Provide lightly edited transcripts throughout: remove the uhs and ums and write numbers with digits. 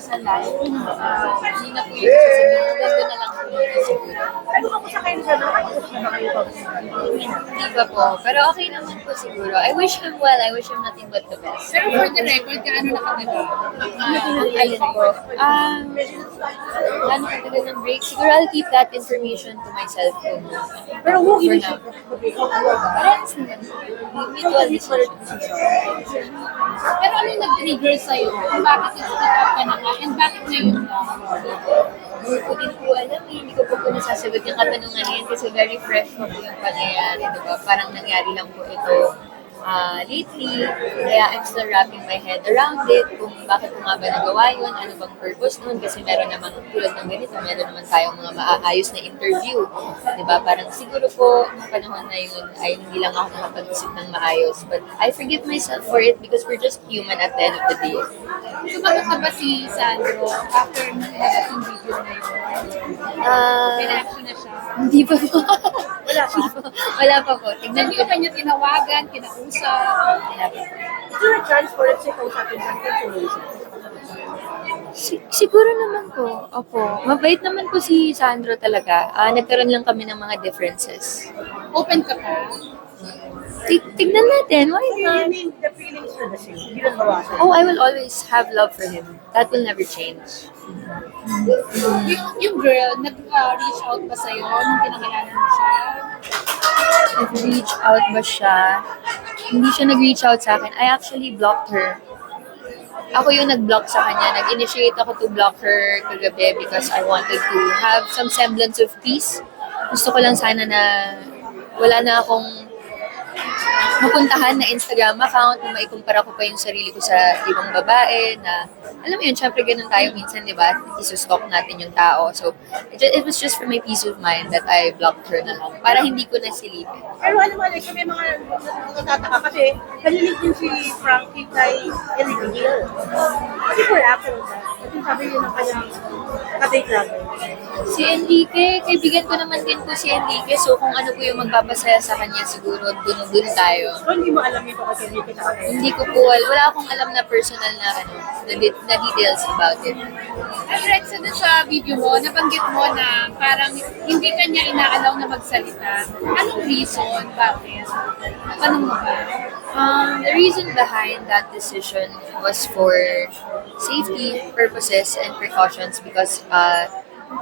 sa live. Hindi na po yung sasabihin. Ganda na lang po muna siguro. Ano ka po sa kayo siya? Nakakapos na ba kayo pa? Hindi ba po? Pero okay naman po siguro. I wish him well. I wish him nothing but the best. Pero for the record, kaano nakatagal? Alin po? Ano katagal ng break? Siguro I'll keep that information to myself po. Pero who For now. initiated the break? Parehas naman. Mutual decision. Pero ano yung nag-trigger sa'yo? Kung bakit nag-speak up ka na nga? And bakit ngayon lang? Hindi ko din po alam eh. Hindi ko po nasasagot yung katanungan na yan kasi very fresh po yung pangyayari, diba? Parang nangyari lang po ito lately. Kaya I'm still wrapping my head around it kung bakit ko nga ba nagawa yun, ano bang purpose nun. Kasi meron naman tulad ng ganito, meron naman tayong mga maayos na interview. Diba? Parang siguro po, nung panahon na yun ay hindi lang ako nakapag-isip ng maayos. But I forgive myself for it because we're just human at the end of the day. Sumagot ka ba si Sandro after nilabas yung video na yun? Pina-action na siya. Hindi pa po. Wala pa. Wala pa po. Tignan Hindi ko ka niya tinawagan, kinausap. Wala pa po. Is there a chance for let's say kausapin ng information? Siguro naman po. Opo. Mabait naman po si Sandro talaga. Nagkaroon lang kami ng mga differences. Open ka pa. Tignan natin. Why I not? mean, the feelings are the same. Hindi lang bawasan. Oh, I will always have love for him. That will never change. Yung girl, nag-reach out ba sa'yo nung pinangalanan mo siya? Nag-reach out ba siya? Hindi siya nag-reach out sa akin. I actually blocked her. Ako yung nag-block sa kanya. Nag-initiate ako to block her kagabi because I wanted to have some semblance of peace. Gusto ko lang sana na wala na akong mapuntahan na Instagram account na maikumpara ko pa yung sarili ko sa ibang babae na, alam mo yun, syempre ganun tayo minsan, di ba? Isustalk natin yung tao. So, it was just for my peace of mind that I blocked her na lang para hindi ko na silipin. Pero alam mo, Alex, may mga nagtataka kasi nalilink din si Frankie kay Enrique Hill. Kasi for after that, kasi sabi yun ng kanyang kadate lang. Si Enrique, kaibigan ko naman din po si Enrique. So, kung ano po yung magpapasaya sa kanya, siguro dun tayo. So, hindi mo alam ito kasi Enrique sa kanya. Hindi ko po, wala akong alam na personal na na details about it. At Rex, dun sa video mo, nabanggit mo na parang hindi ka niya inaalaw na magsalita. Anong reason? Bakit? Tanong mo ba? The reason behind that decision was for safety purposes and precautions because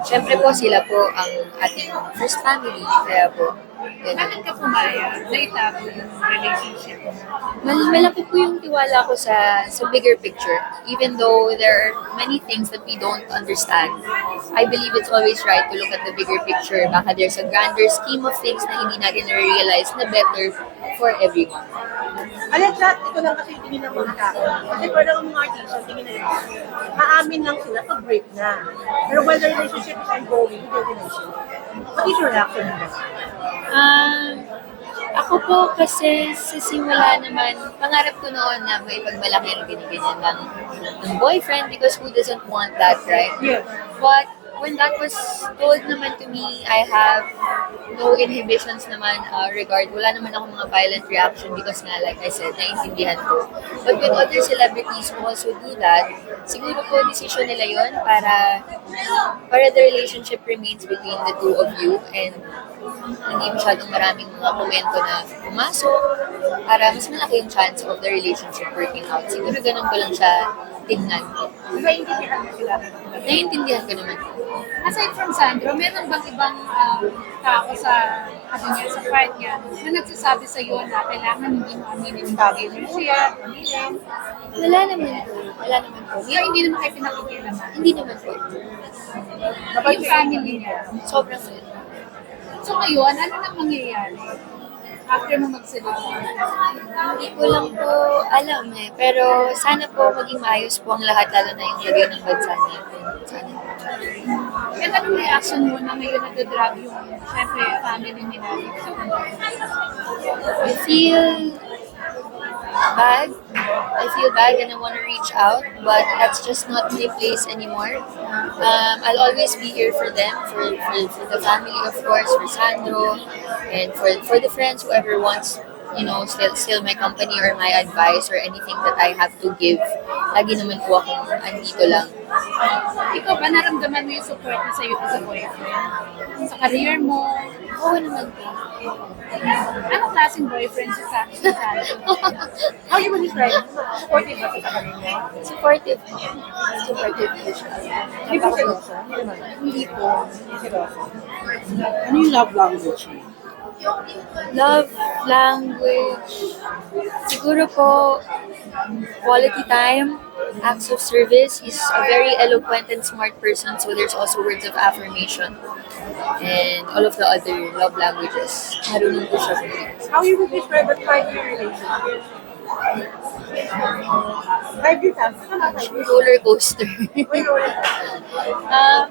syempre po sila po ang ating first family. Kaya po, Bakit ka pumayag na itago yung relationship mo? malaki po yung tiwala ko sa bigger picture. Even though there are many things that we don't understand, I believe it's always right to look at the bigger picture. Baka there's a grander scheme of things na hindi natin na-realize na better for everyone. Alex, lahat ito lang kasi yung tingin ng mga tao. Kasi parang ang mga artista, tingin na nila, maamin lang sila pag break na. Pero while the relationship is ongoing, hindi na sila. What is your reaction on that? Ako po kasi sa simula naman, pangarap ko noon na may pagmalaki ang ganyan ng boyfriend because who doesn't want that, right? Yeah. But when that was told naman to me, I have no inhibitions naman regard. Wala naman ako mga violent reaction because nga, like I said, naiintindihan ko. But with other celebrities who also do that, siguro po decision nila yon para the relationship remains between the two of you and hindi masyadong maraming mga komento na pumasok para mas malaki yung chance of the relationship working out. Siguro ganun ko lang siya tignan. Naiintindihan mo sila. Naiintindihan ko naman. Aside from Sandro, meron bang ibang tao sa sa part niya na nagsasabi sa iyo na kailangan hindi mo aminin yung bagay mo siya, aminin? Wala naman po. Wala naman po. So, hindi naman kayo pinakikilaman. Hindi naman po. Yung family niya. Sobrang good. So ngayon, ano nang mangyayari? After mo magsalita? Hindi ko lang po alam eh. Pero sana po maging maayos po ang lahat, lalo na yung lagay ng bansa natin. Sana. Kaya anong reaction mo na ngayon nag-drag yung, syempre, family nila sa I feel bad. I feel bad and I want to reach out, but that's just not my place anymore. I'll always be here for them, for the family, of course, for Sandro, and for the friends, whoever wants still my company or my advice or anything that I have to give, lagi naman po akong andito lang. Ikaw ba naramdaman mo yung support na sa'yo as a boyfriend? Sa career mo? Oo naman po. Anong klaseng boyfriend si Sandro? How you would describe it? Supportive ba sa kanila? Supportive. Supportive po siya. Hindi ba seryoso? Hindi naman. Hindi po. Hindi seryoso. Ano yung love language niya? Love language. Siguro po, quality time, acts of service. He's a very eloquent and smart person, so there's also words of affirmation. And all of the other love languages. Marunong po siya sa mga. How you would describe a 5-year relationship? 5 years after? Tama, 5 years. Roller coaster. Wait, roller.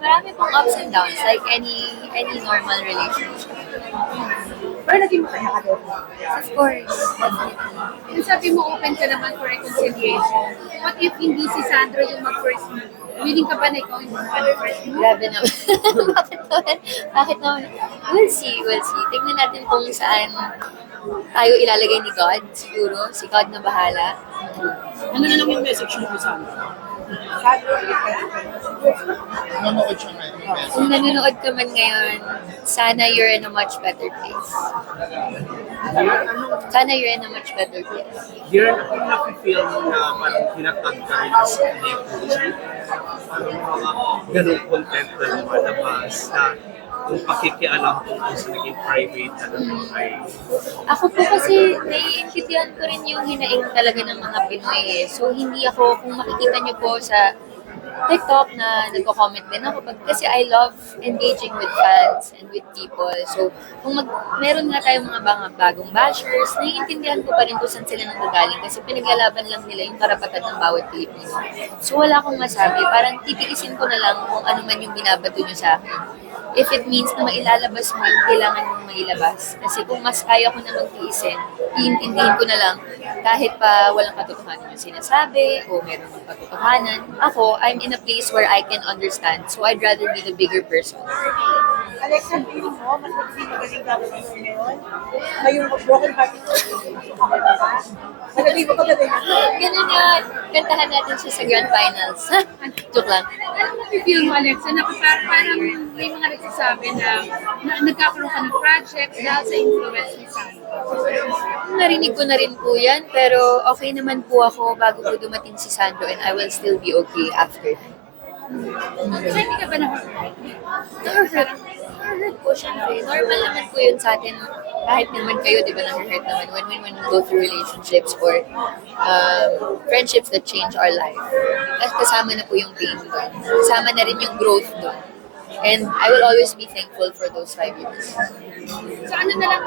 Marami pong ups and downs, like any normal relationship. Pero naging masaya ka doon. Of course, definitely. Yung sabi mo, open ka naman for reconciliation. What if hindi si Sandro yung mag-first meet? Willing ka ba na ikaw yung mag-first meet? Grabe naman. Bakit naman? Bakit naman? We'll see, we'll see. Tingnan natin kung saan tayo ilalagay ni God, siguro. Si God na bahala. Ano na lang yung message mo sa amin? Sandro, Nanonood siya ngayon. Kung nanonood ka man ngayon, sana you're in a much better place. Sana you're in a much better place. Dear, ano nafe-feel mo na parang pinatag ka rin as celebrity? Parang mga ganong content na lumalabas na kung pakikialam tungkol sa naging private na ay Ako po kasi naiintindihan ko rin yung hinaing talaga ng mga Pinoy eh. So hindi ako, kung makikita niyo po sa TikTok na nagko-comment din ako kasi I love engaging with fans and with people. So kung meron nga tayong mga bagong bashers, naiintindihan ko pa rin kung saan sila nanggagaling kasi pinaglalaban lang nila yung karapatan ng bawat Pilipino. So wala akong masabi, parang titiisin ko na lang kung ano man yung binabato nyo sa akin. If it means na mailalabas mo yung kailangan mong mailabas. Kasi kung mas kaya ko na magtiisin, iintindihin ko na lang kahit pa walang katotohanan yung sinasabi o meron ng katotohanan. Ako, I'm in a place where I can understand. So I'd rather be the bigger person. Alexa, feeling mo, mas magaling ka ba ngayon? Ngayong broken hearted ko. Magaling mo pagdating. Ganun yun. Kantahan natin siya sa grand finals. Joke lang. Ano nafe-feel mo, Alexa, na parang may mga nagsasabi na nagkakaroon ka ng project dahil sa influence ni Sandro? Narinig ko na rin po yan, pero okay naman po ako bago po dumating si Sandro and I will still be okay after that. So, hindi ka ba na-hurt? Nahihurt po, syempre. Normal naman po yun sa atin. Kahit naman kayo, di ba, nahihurt naman when we go through relationships or friendships that change our life. Kasama na po yung pain doon. Kasama na rin yung growth doon. And I will always be thankful for those 5 years. So, ano na lang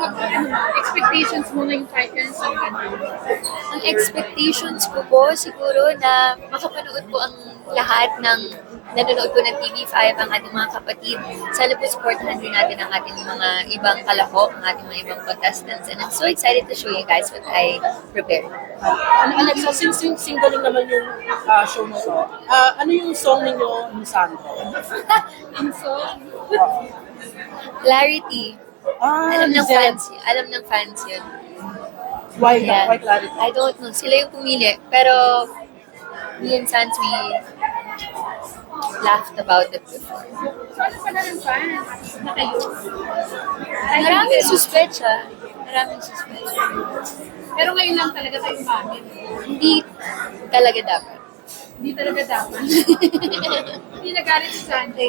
expectations mo ngayong 5 years sa Ang expectations ko po siguro na makapanood po ang lahat ng nanonood po ng TV5, ang ating mga kapatid. Sana po supportahan din natin ang ating mga ibang kalahok, ang ating mga ibang contestants. And I'm so excited to show you guys what I prepared. Alexa, since yung single naman yung show mo to, ano yung song ninyo ni Sandro? Ang song? Clarity. Alam ng fans, alam ng fans yun. Why Yeah. Why clarity? I don't know. Sila yung pumili. Pero me and Sans, we laughed about it before. So, ano pala ng fans na kayo? Maraming suspecha. Maraming suspecha. Pero ngayon lang talaga tayo umamin. Hindi talaga dapat. Hindi talaga dapat. Hindi nagalit si Sandro.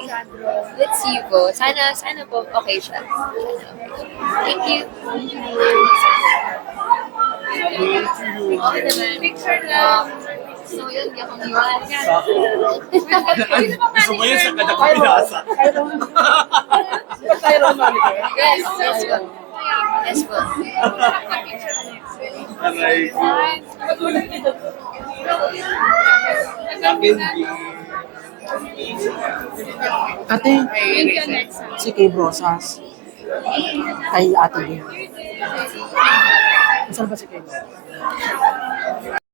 Let's see po. Sana po okay siya. Sana okay. Thank you. Okay naman. Picture lang. So yun, di ako miwan. gusto mo yun sa kadakapinasa. Tayo manager. Yes, yes po. Yes po. Aray. Ate, Thank you, Alexa. si Kay Brosas. Kay Ate Lee. Saan ba si Kay?